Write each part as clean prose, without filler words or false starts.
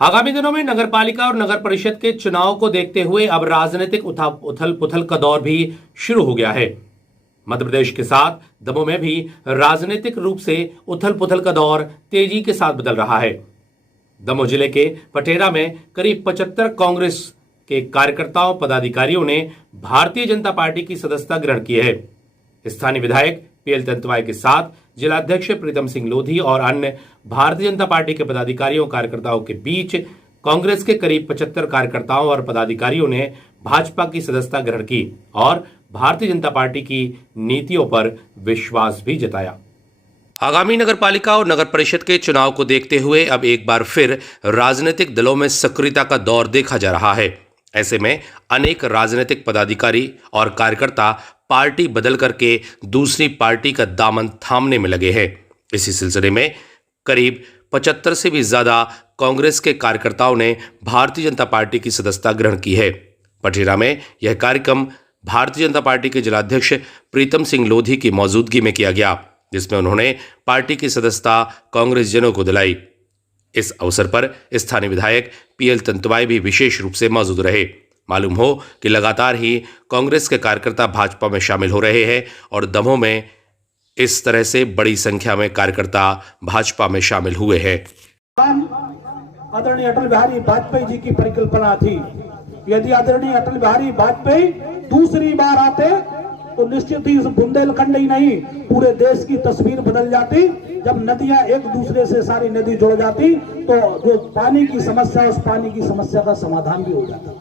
आगामी दिनों में नगरपालिका और नगर परिषद के चुनाव को देखते हुए अब राजनीतिक उथल पुथल का दौर भी शुरू हो गया है। मध्य प्रदेश के साथ दमोह में भी राजनीतिक रूप से उथल पुथल का दौर तेजी के साथ बदल रहा है। दमोह जिले के पटेरा में करीब 75 कांग्रेस के कार्यकर्ताओं पदाधिकारियों ने भारतीय जनता पार्टी की सदस्यता ग्रहण की है। स्थानीय विधायक पीएल तंतवाई के साथ जिलाध्यक्ष प्रीतम सिंह लोधी और अन्य भारतीय जनता पार्टी के पदाधिकारियों कार्यकर्ताओं के बीच कांग्रेस के करीब 75 कार्यकर्ताओं और पदाधिकारियों ने भाजपा की सदस्यता ग्रहण की और भारतीय जनता पार्टी की नीतियों पर विश्वास भी जताया। आगामी नगरपालिका और नगर परिषद के चुनाव को देखते हुए अब एक बार फिर राजनीतिक दलों में सक्रियता का दौर देखा जा रहा है। ऐसे में अनेक राजनीतिक पदाधिकारी और कार्यकर्ता पार्टी बदल करके दूसरी पार्टी का दामन थामने में लगे हैं। इसी सिलसिले में करीब 75 से भी ज्यादा कांग्रेस के कार्यकर्ताओं ने भारतीय जनता पार्टी की सदस्यता ग्रहण की है। पटेरा में यह कार्यक्रम भारतीय जनता पार्टी के जिलाध्यक्ष प्रीतम सिंह लोधी की मौजूदगी में किया गया, जिसमें उन्होंने पार्टी की सदस्यता कांग्रेस जनों को दिलाई। इस अवसर पर स्थानीय विधायक पीएल तंतवाई भी विशेष रूप से मौजूद रहे। मालूम हो कि लगातार ही कांग्रेस के कार्यकर्ता भाजपा में शामिल हो रहे हैं और दमोह में इस तरह से बड़ी संख्या में कार्यकर्ता भाजपा में शामिल हुए हैं। आदरणीय अटल बिहारी वाजपेयी जी की परिकल्पना थी, यदि आदरणीय अटल बिहारी वाजपेयी दूसरी बार आते तो निश्चित ही इस बुंदेलखंड ही नहीं पूरे देश की तस्वीर बदल जाती। जब नदियां एक दूसरे से सारी नदी जुड़ जाती तो जो पानी की समस्या उस पानी की समस्या का समाधान भी हो जाता।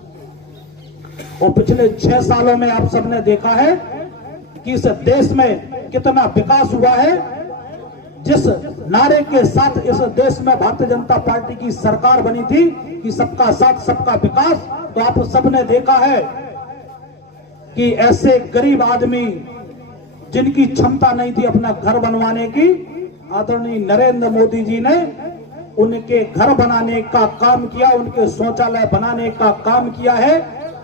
और पिछले 6 सालों में आप सबने देखा है कि इस देश में कितना विकास हुआ है। जिस नारे के साथ इस देश में भारतीय जनता पार्टी की सरकार बनी थी कि सबका साथ सबका विकास, तो आप सबने देखा है कि ऐसे गरीब आदमी जिनकी क्षमता नहीं थी अपना घर बनवाने की, आदरणीय नरेंद्र मोदी जी ने उनके घर बनाने का काम किया, उनके शौचालय बनाने का काम किया है।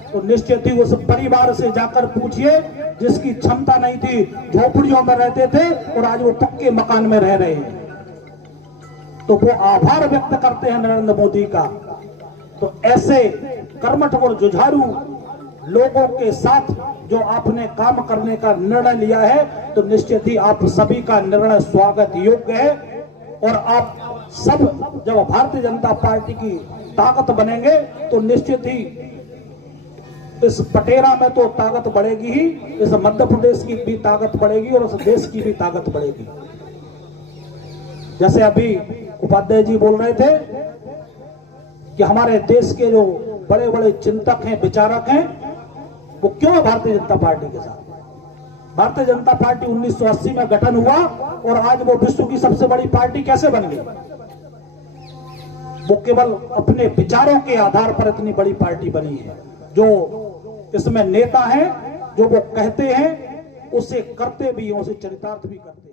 तो निश्चित ही उस परिवार से जाकर पूछिए जिसकी क्षमता नहीं थी, झोपड़ियों में रहते थे और आज वो पक्के मकान में रह रहे हैं, तो वो आभार व्यक्त करते हैं नरेंद्र मोदी का। तो ऐसे कर्मठ और जुझारू लोगों के साथ जो आपने काम करने का निर्णय लिया है, तो निश्चित ही आप सभी का निर्णय स्वागत योग्य है। और आप सब जब भारतीय जनता पार्टी की ताकत बनेंगे तो निश्चित ही इस पटेरा में तो ताकत बढ़ेगी ही, इस मध्य प्रदेश की भी ताकत बढ़ेगी और इस देश की भी ताकत बढ़ेगी। जैसे अभी उपाध्याय जी बोल रहे थे कि हमारे देश के जो बड़े बड़े चिंतक हैं, विचारक हैं, वो क्यों है भारतीय जनता पार्टी के साथ। भारतीय जनता पार्टी 1980 में गठन हुआ और आज वो विश्व की सबसे बड़ी पार्टी कैसे बन गई। वो केवल अपने विचारों के आधार पर इतनी बड़ी पार्टी बनी है। जो इसमें नेता हैं, जो वो कहते हैं उसे करते भी हैं, उसे चरितार्थ भी करते हैं।